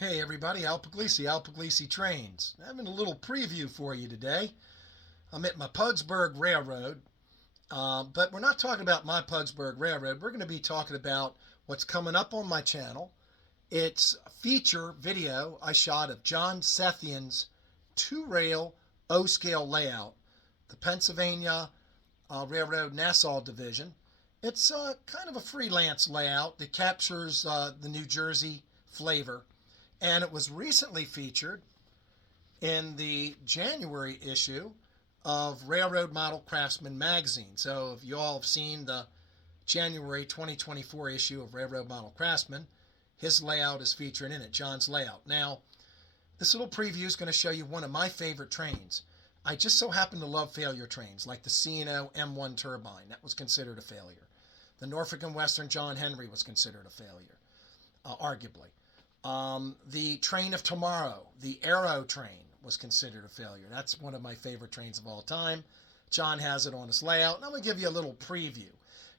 Hey everybody, Al Puglisi Trains. Having a little preview for you today. I'm at my Pugsburg Railroad, but we're not talking about my Pugsburg Railroad. We're going to be talking about what's coming up on my channel. It's a feature video I shot of John Sethian's two-rail O-scale layout, the Pennsylvania Railroad Nassau Division. It's kind of a freelance layout that captures the New Jersey flavor. And it was recently featured in the January issue of Railroad Model Craftsman magazine. So if you all have seen the January 2024 issue of Railroad Model Craftsman, his layout is featured in it, John's layout. Now, this little preview is going to show you one of my favorite trains. I just so happen to love failure trains, like the C&O M1 turbine. That was considered a failure. The Norfolk and Western John Henry was considered a failure, arguably. The Train of Tomorrow, the Aerotrain, was considered a failure. That's one of my favorite trains of all time. John has it on his layout, and I'm going to give you a little preview.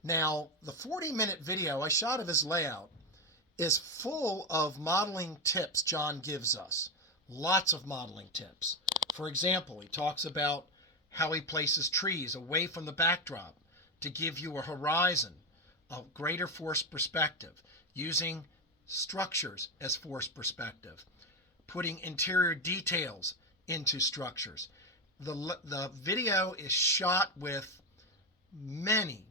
Now, the 40-minute video I shot of his layout is full of modeling tips John gives us. Lots of modeling tips. For example, he talks about how he places trees away from the backdrop to give you a horizon of greater force perspective, using structures as force perspective, putting interior details into structures. The video is shot with many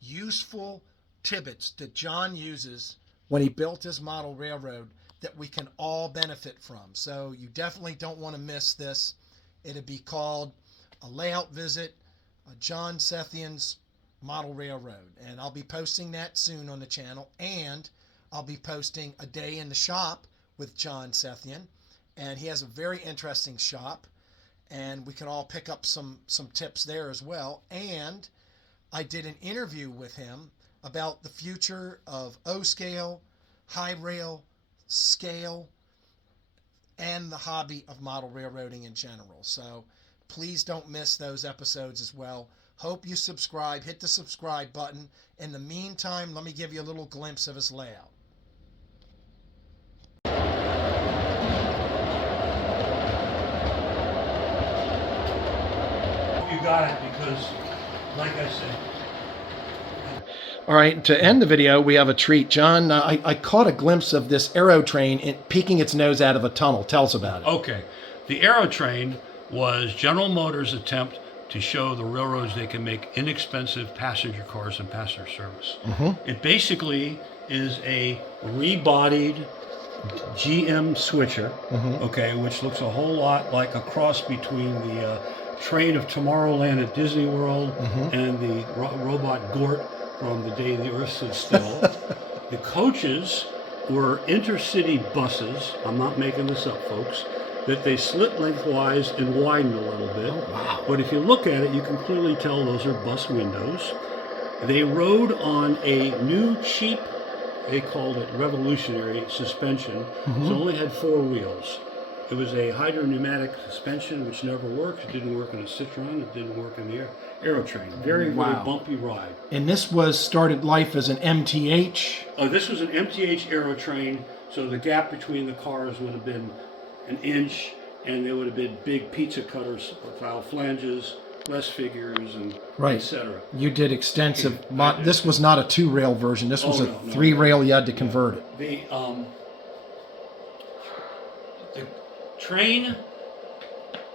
useful tidbits that John uses when he built his model railroad that we can all benefit from. So you definitely don't want to miss this. It'd be called A Layout Visit, John Sethian's Model Railroad. And I'll be posting that soon on the channel, and I'll be posting A Day in the Shop with John Sethian, and he has a very interesting shop, and we can all pick up some tips there as well. And I did an interview with him about the future of O-scale, high rail, scale, and the hobby of model railroading in general. So please don't miss those episodes as well. Hope you subscribe. Hit the subscribe button. In the meantime, let me give you a little glimpse of his layout. You got it, because, like I said. All right, to end the video, we have a treat. John, I caught a glimpse of this Aerotrain peeking its nose out of a tunnel. Tell us about it. Okay. The Aerotrain was General Motors' attempt to show the railroads they can make inexpensive passenger cars and passenger service. It basically is a rebodied GM switcher, okay, which looks a whole lot like a cross between the Train of Tomorrowland at Disney World and the robot Gort from The Day the Earth Stood Still. The coaches were intercity buses, I'm not making this up, folks, that they slit lengthwise and widened a little bit. Oh, wow. But if you look at it, you can clearly tell those are bus windows. They rode on a new cheap, they called it revolutionary suspension, so it only had 4 wheels. It was a hydropneumatic suspension, which never worked. It didn't work in a Citroen. It didn't work in the Aerotrain. Very bumpy ride. And this was started life as an MTH. This was an MTH Aerotrain, so the gap between the cars would have been an inch, and there would have been big pizza cutters style flanges, less figures, and etc. You did extensive. This was not a 2-rail version. This was a 3-rail. You had to convert it. The train,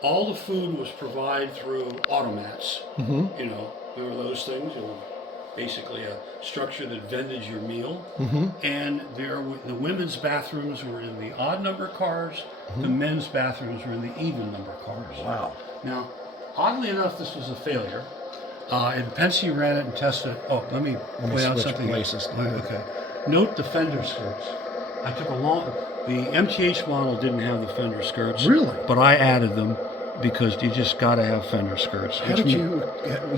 all the food was provided through automats. You know, there were those things. It was basically a structure that vended your meal. And the women's bathrooms were in the odd number cars. The men's bathrooms were in the even number cars. Wow. Now, oddly enough, this was a failure. And Penske ran it and tested it. Oh, let me point out something. Places. Okay. Note the fender skirts. I took the MTH model didn't have the fender skirts. Really? But I added them because you just got to have fender skirts. How did you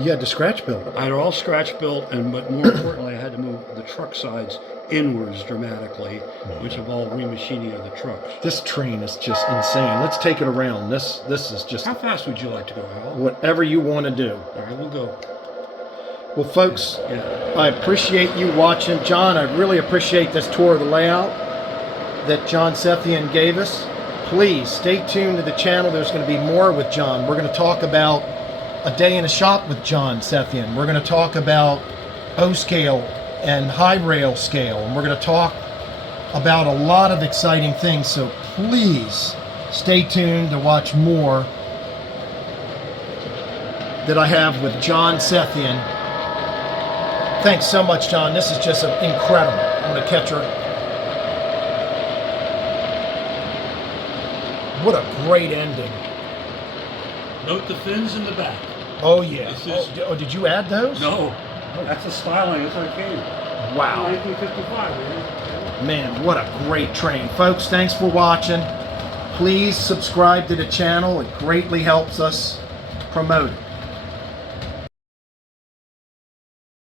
had to scratch build them? I had all scratch built, but more importantly, I had to move the truck sides inwards dramatically, which involved remachining of the trucks. This train is just insane. Let's take it around. This is just... How fast would you like to go, Hal? Whatever you want to do. All right, we'll go. Well, folks, I appreciate you watching. John, I really appreciate this tour of the layout. that John Sethian gave us. Please stay tuned to the channel. There's going to be more with John. We're going to talk about a day in a shop with John Sethian. We're going to talk about O-scale and high rail scale. And we're going to talk about a lot of exciting things. So please stay tuned to watch more that I have with John Sethian. Thanks so much, John. This is just incredible. I'm going to catch her. What a great ending. Note the fins in the back. Oh, yeah. This is- Oh, did you add those? No. That's a styling. It's arcade. Wow. 1955, man. Man, what a great train. Folks, thanks for watching. Please subscribe to the channel. It greatly helps us promote it.